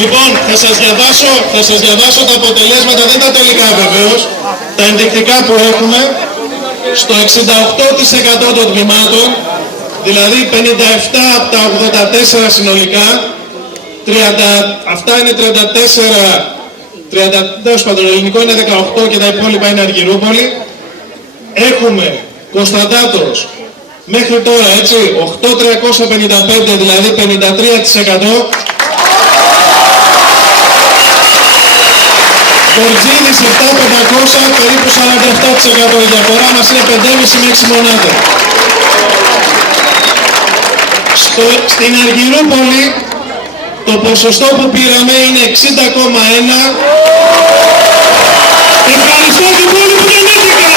Λοιπόν, θα σας διαβάσω τα αποτελέσματα, δεν τα τελικά βεβαίως, τα ενδεικτικά που έχουμε στο 68% των τμήματων, δηλαδή 57 από τα 84 συνολικά, αυτά είναι 34, τέλος πάντων, ελληνικό είναι 18 και τα υπόλοιπα είναι Αργυρούπολη. Έχουμε Κωνσταντάτος μέχρι τώρα, έτσι, 8.355, δηλαδή 53%. Κορτζίδης 7.500, περίπου 47%. Η διαφορά μας είναι 5,5 με 6 μονάδες. Στην Αργυρούπολη το ποσοστό που πήραμε είναι 60,1. Ευχαριστώ την πόλη που γεννήθηκα!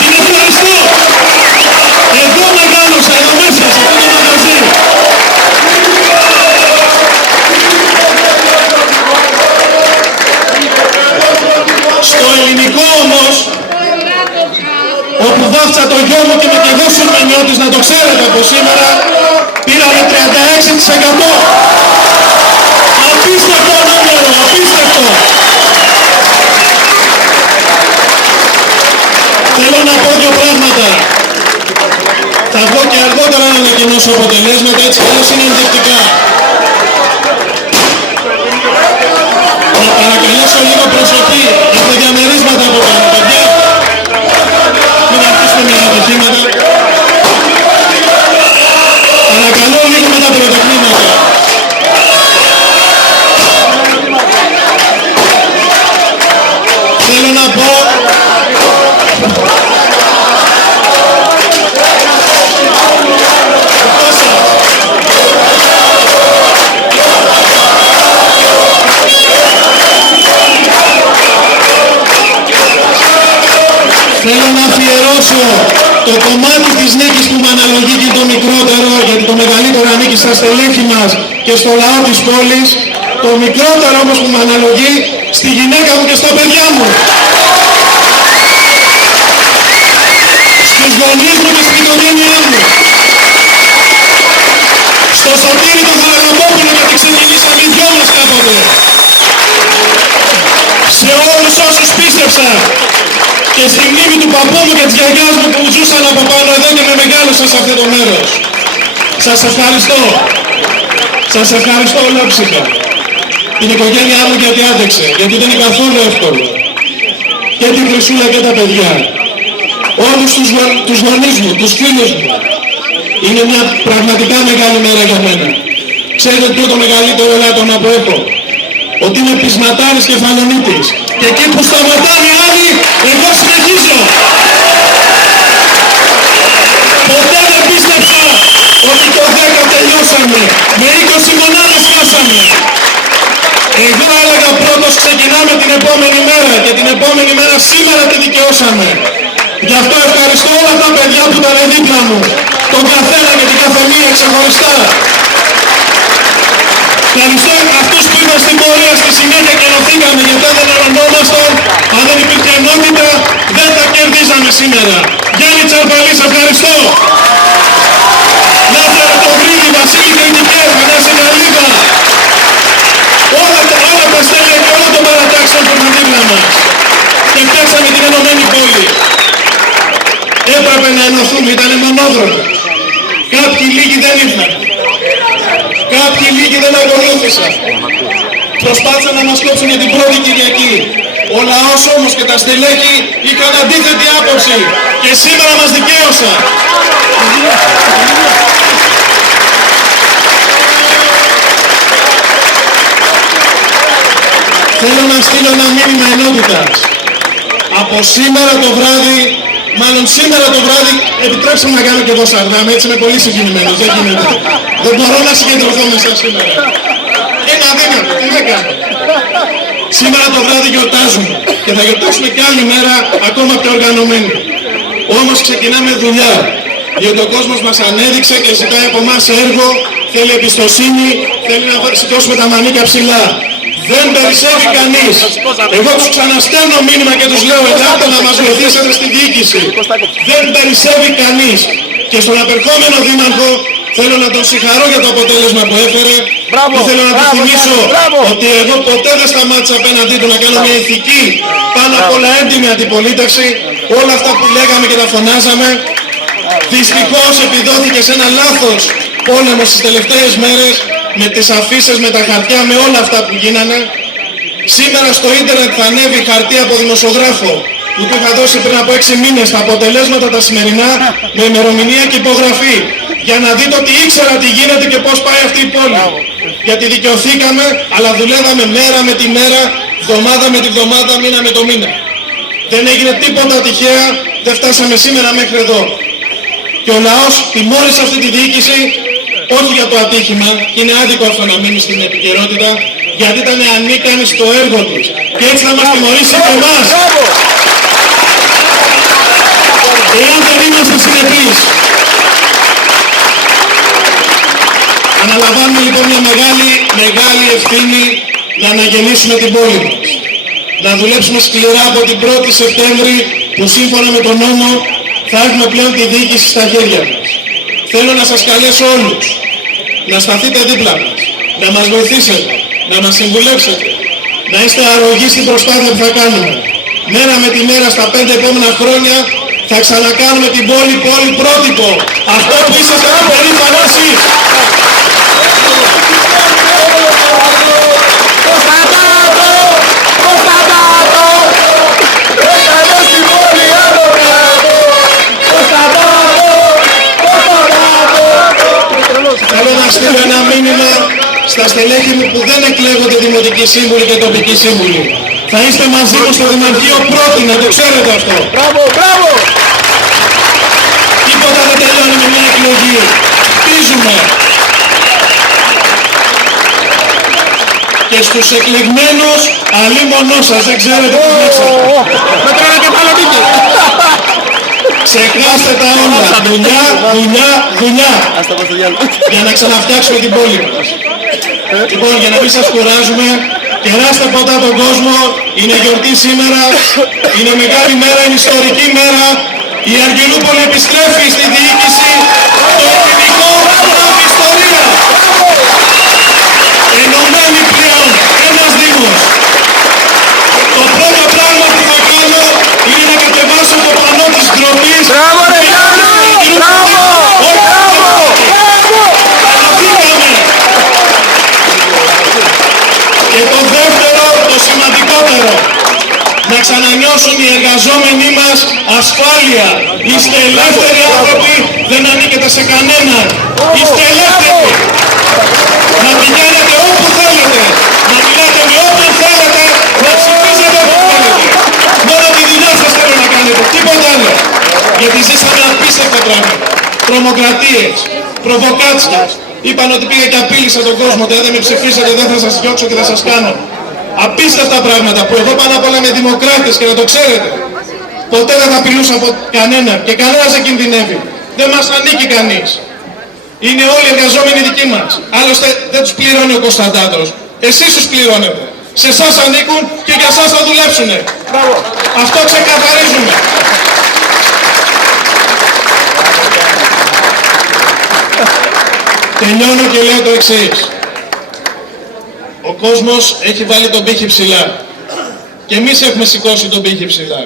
Την ευχαριστώ! Εδώ μεγάλωσα, εδώ μέσα, σε αυτό το μαγαζί. Στο ελληνικό όμως, όπου βάφτσα το γιο μου και με και εγώ Σουρμενιώτης, να το ξέρετε από σήμερα, πήραμε 36%. Απίστευτο νούμερο, απίστευτο. Θέλω να πω δύο πράγματα. Θα βγω και αργότερα να ανακοινώσω αποτελέσματα, έτσι καλώς είναι ενδεικτικά. Να παρακαλέσω λίγο προσοχή. Έχω διαμερίσματα από πάνω, παιδιά. Μην αρχίσουμε με ατυχήματα. Παρακαλώ λίγο με τα πυροτεχνήματα. Θέλω να πω... Θέλω να αφιερώσω το κομμάτι της νίκης που με αναλογεί και το μικρότερο, γιατί το μεγαλύτερο ανήκει στα στελέχη μας και στο λαό της πόλης, το μικρότερο όμως που με αναλογεί στη γυναίκα μου και στα παιδιά μου. Στους γονείς μου και στην οικογένειά μου. Στο Σωτήρι τον Χαραλαμπόπουλο, γιατί ξεκινήσαμε οι δυο μας κάποτε. Σε όλους όσους πίστεψαν. Και στη μνήμη του παππού μου και της γιαγιάς μου που ζούσαν από πάνω εδώ και με μεγάλωσαν σε αυτό το μέρος. Σας ευχαριστώ. Σας ευχαριστώ ολόψυχα. Την οικογένειά μου γιατί άντεξε, γιατί δεν είναι καθόλου εύκολο. Και την Χρυσούλα και τα παιδιά. Όλους τους γονείς μου, τους φίλους μου. Είναι μια πραγματικά μεγάλη μέρα για μένα. Ξέρετε ποιο το μεγαλύτερο ελάττωμα που έχω? Ότι είμαι πεισματάρης κεφαλονίτης. Και εκεί που σταματάνε άλλοι, εγώ συνεχίζω. Ποτέ δεν πίστεψα ότι το 10 τελειώσαμε. Με 20 μονάδες χάσαμε. Εγώ έλεγα πρώτος ξεκινάμε την επόμενη μέρα και την επόμενη μέρα σήμερα τη δικαιώσαμε. Γι' αυτό ευχαριστώ όλα τα παιδιά που ήταν δίπλα μου. Τον καθένα και την καθεμία ξεχωριστά. Ευχαριστώ αυτούς που ήταν στην πορεία στη συνέχεια και ενωθήκαμε, γιατί αν δεν ενωνόμασταν, αν δεν υπήρχε ενότητα, δεν τα κερδίζαμε σήμερα. Γιάννη Τσαρπαλής, ευχαριστώ. Λάθαρα το Βρύδι, Βασίλη Κρητικέ, Θανάση Ναλίδα. Όλα τα στέλια και όλα το παρατάξεων που ήρθαν δίπλα μας. Και φτιάξαμε την ενωμένη πόλη. Έπρεπε να ενωθούμε, ήταν μονόδρομο. Κάποιοι λίγοι δεν ήρθαν. Κάποιοι λίγοι δεν ακολούθησαν. Προσπάθησαν να μας κόψουν για την πρώτη Κυριακή. Ο λαός όμως και τα στελέχη είχαν αντίθετη άποψη και σήμερα μας δικαίωσαν. Θέλω να στείλω ένα μήνυμα ενότητας. Από σήμερα το βράδυ, μάλλον σήμερα το βράδυ, επιτρέψτε μου να κάνω και εγώ σαρδάμ, έτσι είμαι πολύ συγκινημένος, δεν γίνεται. Δεν μπορώ να συγκεντρωθώ μέσα σήμερα. Είναι αδύνατο, τι δεν κάνω. Σήμερα το βράδυ γιορτάζουμε και θα γιορτάσουμε και άλλη μέρα ακόμα πιο οργανωμένη. Όμως ξεκινάμε δουλειά, γιατί ο κόσμος μας ανέδειξε και ζητάει από εμάς έργο, θέλει εμπιστοσύνη, θέλει να σηκώσουμε τα μανίκια ψηλά. Δεν περισσεύει κανείς. Εγώ τους ξαναστέλνω μήνυμα και τους λέω ελάτε να μας βοηθήσετε στη διοίκηση. Δεν περισσεύει κανείς. Και στον απερχόμενο δήμαρχο Θέλω να τον συγχαρώ για το αποτέλεσμα που έφερε. Και θέλω να του θυμίσω ότι εγώ ποτέ δεν σταμάτησα απέναντί του να κάνω μια ηθική, πάνω απ' όλα έντιμη αντιπολίτευση. Όλα αυτά που λέγαμε και τα φωνάζαμε, δυστυχώς επιδόθηκε σε ένα λάθος πόλεμο στις τελευταίες μέρες, με τις αφίσες, με τα χαρτιά, με όλα αυτά που γίνανε. Σήμερα στο ίντερνετ θα ανέβει χαρτί από δημοσιογράφο που του είχα δώσει πριν από 6 μήνες τα αποτελέσματα τα σημερινά, με ημερομηνία και υπογραφή, για να δείτε ότι ήξερα τι γίνεται και πώς πάει αυτή η πόλη. Γιατί δικαιωθήκαμε, αλλά δουλεύαμε μέρα με τη μέρα, εβδομάδα με τη βδομάδα, μήνα με το μήνα. Δεν έγινε τίποτα τυχαία, δεν φτάσαμε σήμερα μέχρι εδώ. Και ο λαός τιμώρησε αυτή τη διοίκηση, όχι για το ατύχημα, και είναι άδικο αυτό να μείνει στην επικαιρότητα, γιατί ήταν ανίκανη στο έργο της. Και έτσι θα μας τιμωρήσει και εμάς. Εάν δεν είμαστε συνεπείς. Αναλαμβάνουμε λοιπόν μια μεγάλη ευθύνη να αναγεννήσουμε την πόλη μας. Να δουλέψουμε σκληρά από την 1η Σεπτέμβρη, που σύμφωνα με τον νόμο θα έχουμε πλέον τη διοίκηση στα χέρια μας. Θέλω να σας καλέσω όλους να σταθείτε δίπλα μας, να μας βοηθήσετε, να μας συμβουλεύσετε, να είστε αρρωγοί στην προσπάθεια που θα κάνουμε. Μέρα με τη μέρα στα 5 επόμενα χρόνια θα ξανακάνουμε την πόλη πρότυπο. Αυτό που είσαστε περήφανα εσείς. Θέλω να στείλω ένα μήνυμα στα στελέχη μου που δεν εκλέγονται δημοτικοί σύμβουλοι και τοπικοί σύμβουλοι. Θα είστε μαζί μου στο Δημαρχείο πρώτοι, να το ξέρετε αυτό. Μπράβο, μπράβο! Τίποτα δεν τελειώνει με μια εκλογή. Χτίζουμε. Και στους εκλεγμένους, αλίμονό σας, δεν ξέρετε τι λέξατε. Με τρώνε και πάλι δίκη. Ξεχάστε τα όλα. Δουλειά, δουλειά, δουλειά. Για να ξαναφτιάξουμε την πόλη μας. Λοιπόν, για να μην σας κουράζουμε, κεράστε ποτά τον κόσμο. Είναι γιορτή σήμερα. Είναι μεγάλη μέρα, είναι ιστορική μέρα. Η Αργυρούπολη επιστρέφει στη διοίκηση. Το ελληνικό γράφει ιστορία. Ενωμένοι πλέον, ένας Δήμος. Το πρώτο πράγμα που θα κάνω είναι να κατεβάσω το πανό της ντροπής. Μπράβο ρε Γιάννη! Μπράβο! Αναφήκαμε. Και το δεύτερο, το σημαντικότερο, να ξανανιώσουν οι εργαζόμενοι μας ασφάλεια. Είστε ελεύθεροι άνθρωποι, δεν ανήκετε σε κανέναν. Είστε ελεύθεροι. Να πηγαίνετε όπου θέλετε, να μιλάτε με όποιον θέλετε, να ψηφίζετε όπου θέλετε. Μόνο τη δουλειά σας θέλω να κάνετε, τίποτα άλλο. Γιατί ζήσαμε απίστευτα πράγματα. Τρομοκρατίες, προβοκάτσιες. Είπαν ότι πήγα και απείλησα τον κόσμο ότι αν δεν με ψηφίσετε δεν θα σας διώξω και θα σας κάνω. Απίστευτα πράγματα που εγώ πάνω απ' όλα είμαι δημοκράτης και να το ξέρετε. Ποτέ δεν θα απειλούσα από κανέναν και κανένας δεν κινδυνεύει. Δεν μας ανήκει κανείς. Είναι όλοι οι εργαζόμενοι δικοί μας. Άλλωστε δεν τους πληρώνει ο Κωνσταντάτος. Εσείς τους πληρώνετε. Σε εσάς ανήκουν και για εσάς θα δουλέψουνε. Αυτό ξεκαθαρίζουμε. Τελειώνω και λέω το εξής. Ο κόσμος έχει βάλει τον πύχη ψηλά. Και εμείς έχουμε σηκώσει τον πύχη ψηλά.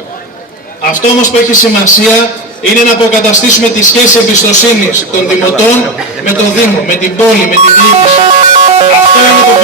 Αυτό όμως που έχει σημασία είναι να αποκαταστήσουμε τη σχέση εμπιστοσύνης των δημοτών με το Δήμο, με την πόλη, με τη διοίκηση. Αυτό είναι το πιο